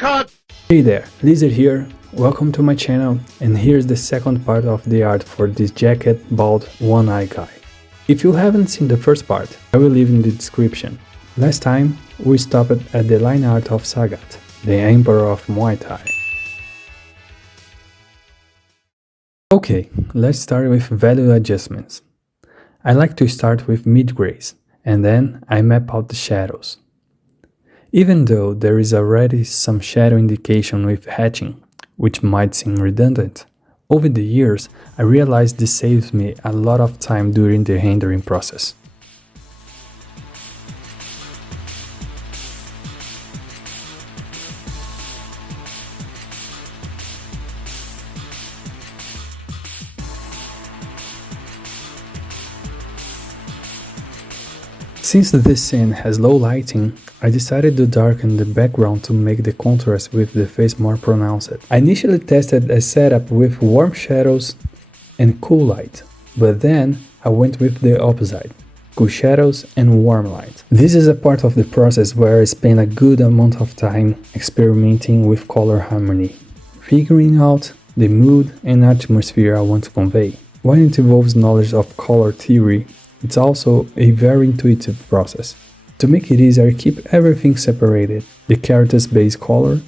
Uppercut! Hey there, Lizard here. Welcome to my channel, and here's the second part of the art for this jacket bald one-eye guy. If you haven't seen the first part, I will leave in the description. Last time we stopped at the line art of Sagat, the Emperor of Muay Thai. Okay, let's start with value adjustments. I like to start with mid-grays, and then I map out the shadows. Even though there is already some shadow indication with hatching, which might seem redundant, over the years I realized this saves me a lot of time during the rendering process. Since this scene has low lighting, I decided to darken the background to make the contrast with the face more pronounced. I initially tested a setup with warm shadows and cool light, but then I went with the opposite, cool shadows and warm light. This is a part of the process where I spend a good amount of time experimenting with color harmony, figuring out the mood and atmosphere I want to convey. While it involves knowledge of color theory, it's also a very intuitive process. To make it easier, I keep everything separated: the character's base color,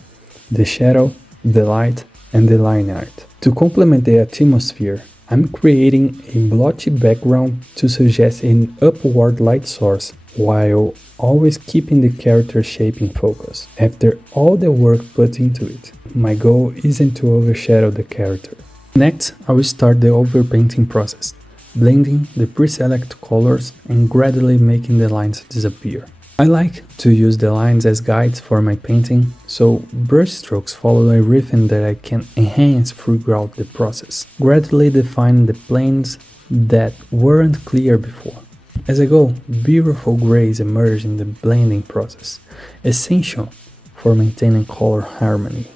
the shadow, the light, and the line art. To complement the atmosphere, I'm creating a blotchy background to suggest an upward light source while always keeping the character shape in focus. After all the work put into it, my goal isn't to overshadow the character. Next, I will start the overpainting process, blending the pre-select colors and gradually making the lines disappear. I like to use the lines as guides for my painting, so brush strokes follow a rhythm that I can enhance throughout the process, gradually defining the planes that weren't clear before. As I go, beautiful grays emerge in the blending process, essential for maintaining color harmony.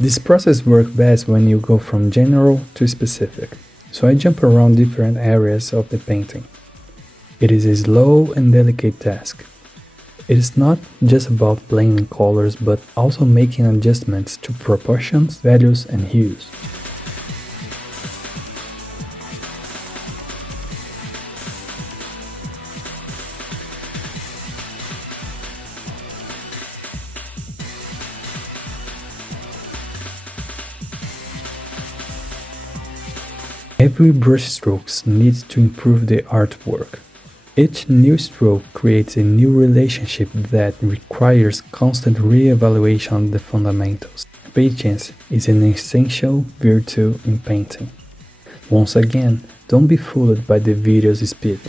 This process works best when you go from general to specific, so I jump around different areas of the painting. It is a slow and delicate task. It is not just about blending colors, but also making adjustments to proportions, values, and hues. Every brushstroke needs to improve the artwork. Each new stroke creates a new relationship that requires constant re-evaluation of the fundamentals. Patience is an essential virtue in painting. Once again, don't be fooled by the video's speed.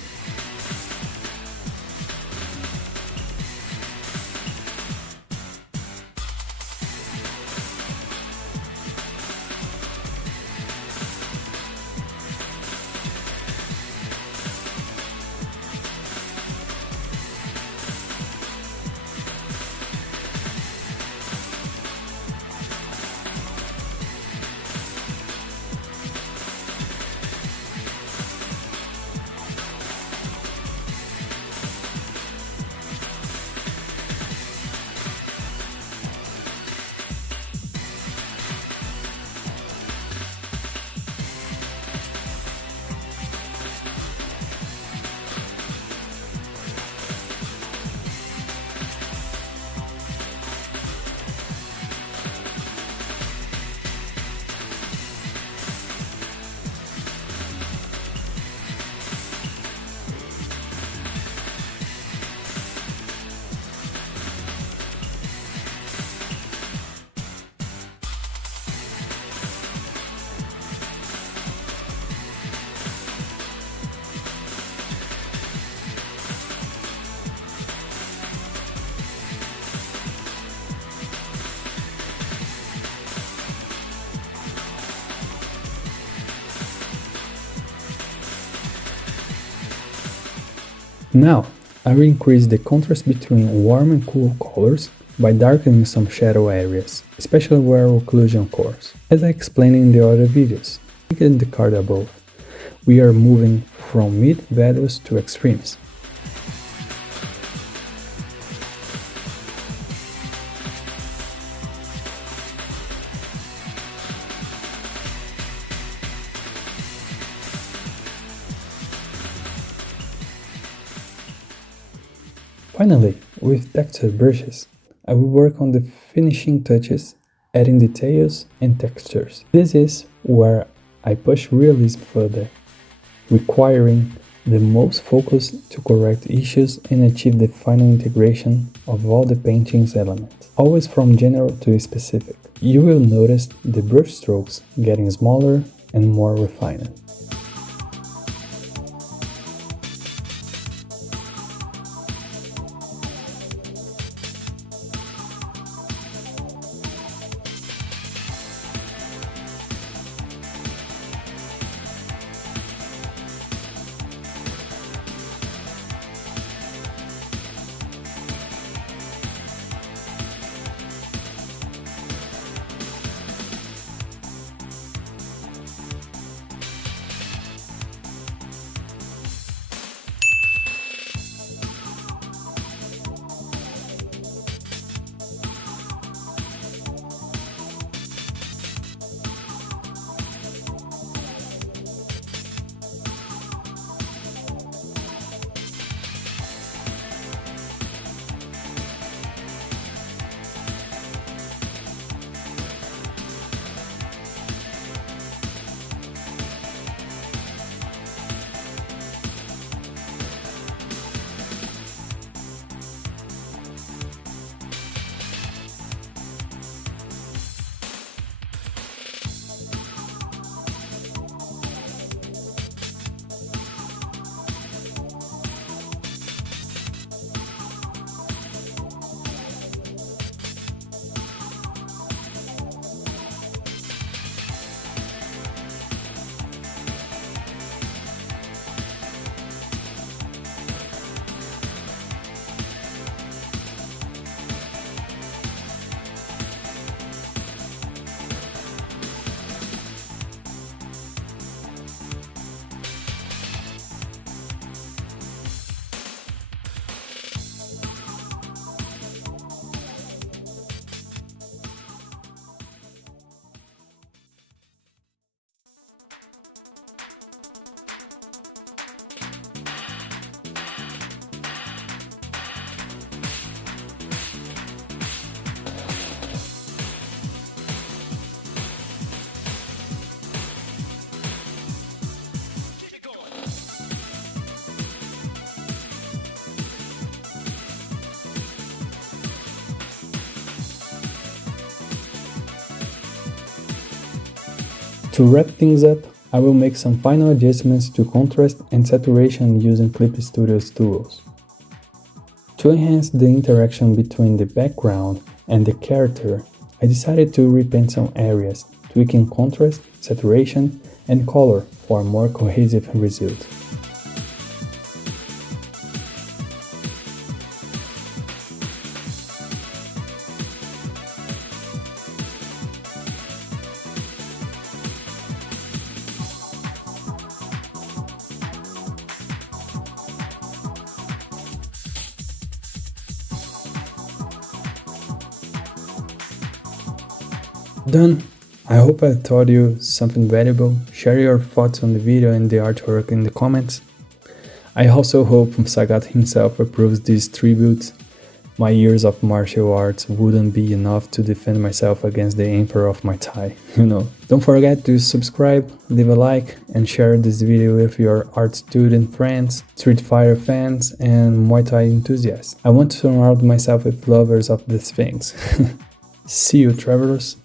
Now, I will increase the contrast between warm and cool colors by darkening some shadow areas, especially where occlusion occurs. As I explained in the other videos, in the card above, we are moving from mid values to extremes. Finally, with texture brushes, I will work on the finishing touches, adding details and textures. This is where I push realism further, requiring the most focus to correct issues and achieve the final integration of all the painting's elements, always from general to specific. You will notice the brush strokes getting smaller and more refined. To wrap things up, I will make some final adjustments to contrast and saturation using Clip Studio's tools. To enhance the interaction between the background and the character, I decided to repaint some areas, tweaking contrast, saturation, and color for a more cohesive result. Done! I hope I taught you something valuable. Share your thoughts on the video and the artwork in the comments. I also hope Sagat himself approves these tributes. My years of martial arts wouldn't be enough to defend myself against the Emperor of Muay Thai, you know. Don't forget to subscribe, leave a like, and share this video with your art student friends, Street Fighter fans, and Muay Thai enthusiasts. I want to surround myself with lovers of these things. See you, travelers!